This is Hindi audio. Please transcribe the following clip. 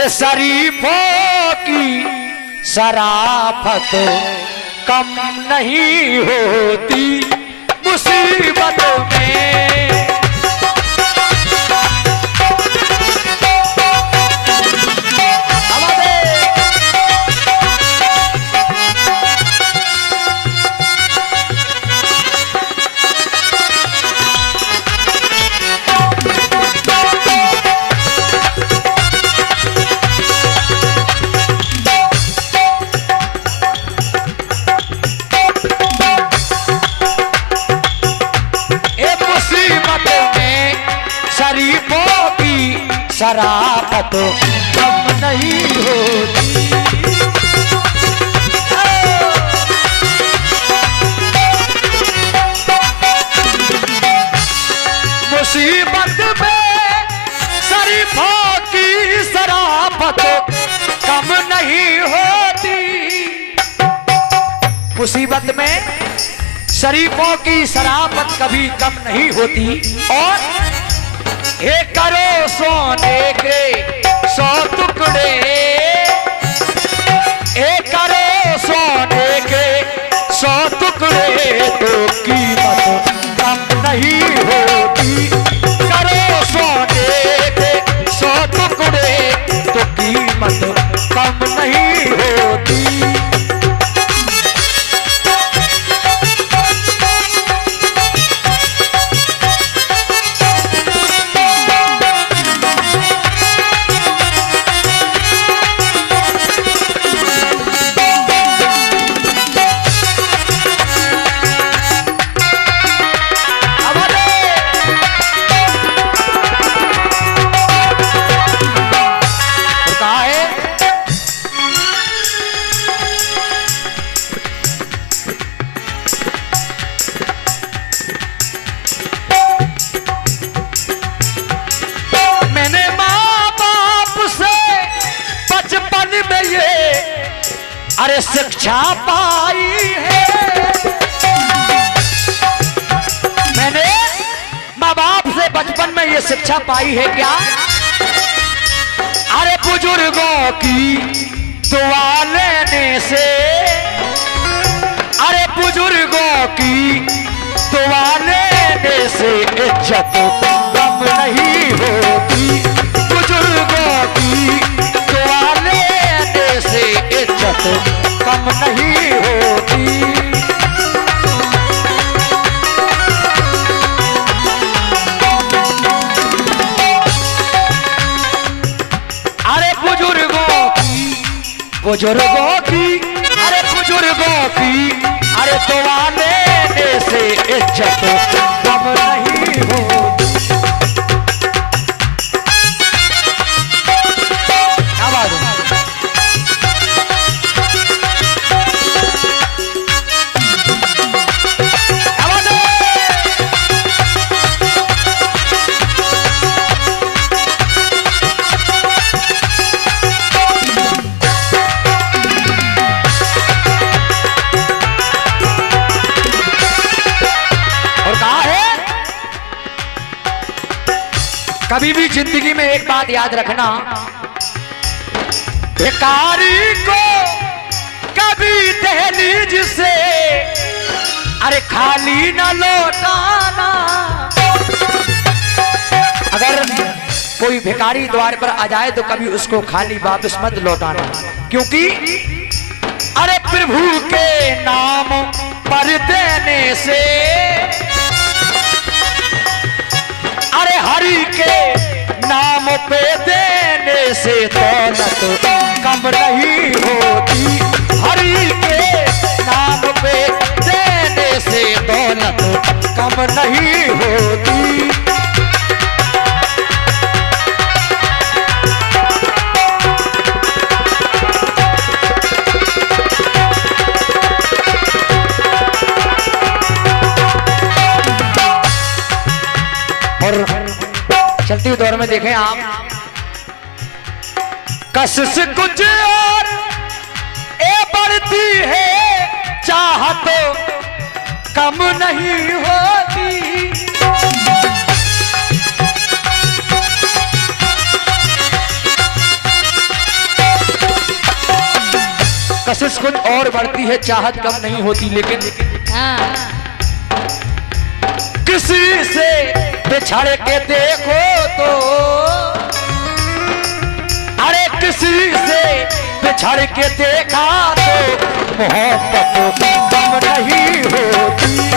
ये शरीफों की शराफत कम नहीं होती मुसीबत में। शराफत कम नहीं होती। मुसीबत में शरीफों की शराफत कम नहीं होती। मुसीबत में शरीफों की शराफत कभी कम नहीं होती। और ये करो सोने के 100 टुकड़े, ये करो सोने के 100 टुकड़े तो कीमत कम नहीं होती। करो सोने के 100 टुकड़े तो कीमत कम नहीं होती। अरे शिक्षा पाई है मैंने, माँ बाप से बचपन में ये शिक्षा पाई है क्या? अरे बुजुर्गों की दुआ लेने से, अरे बुजुर्गों की दुआ लेने से इज्जत कम नहीं होती। बुजुर्गों की दुआ लेने से इज्जत कम नहीं होती। अरे बुजुर्गों की अरे बुजुर्गों की अरे दुआ लेने से इज्जत कम नहीं होती। कभी भी जिंदगी में एक बात याद रखना, भिखारी को कभी दहलीज से अरे खाली न लौटाना। अगर कोई भिखारी द्वार पर आ जाए तो कभी उसको खाली वापस मत लौटाना, क्योंकि अरे प्रभु के नाम पर देने से, अरे हरि के नाम पे देने से दौलत कम नहीं होती। हरि के नाम पे देने से दौलत कम नहीं होती। चलती हुई दौर में देखें आप, कशिश कुछ और ए बढ़ती है, चाहत कम नहीं होती। कोशिश कुछ और बढ़ती है, चाहत कम नहीं होती, लेकिन किसी से बिछड़ के देखो तो, अरे किसी से बिछड़ के देखा तो मोहब्बत कम नहीं होती।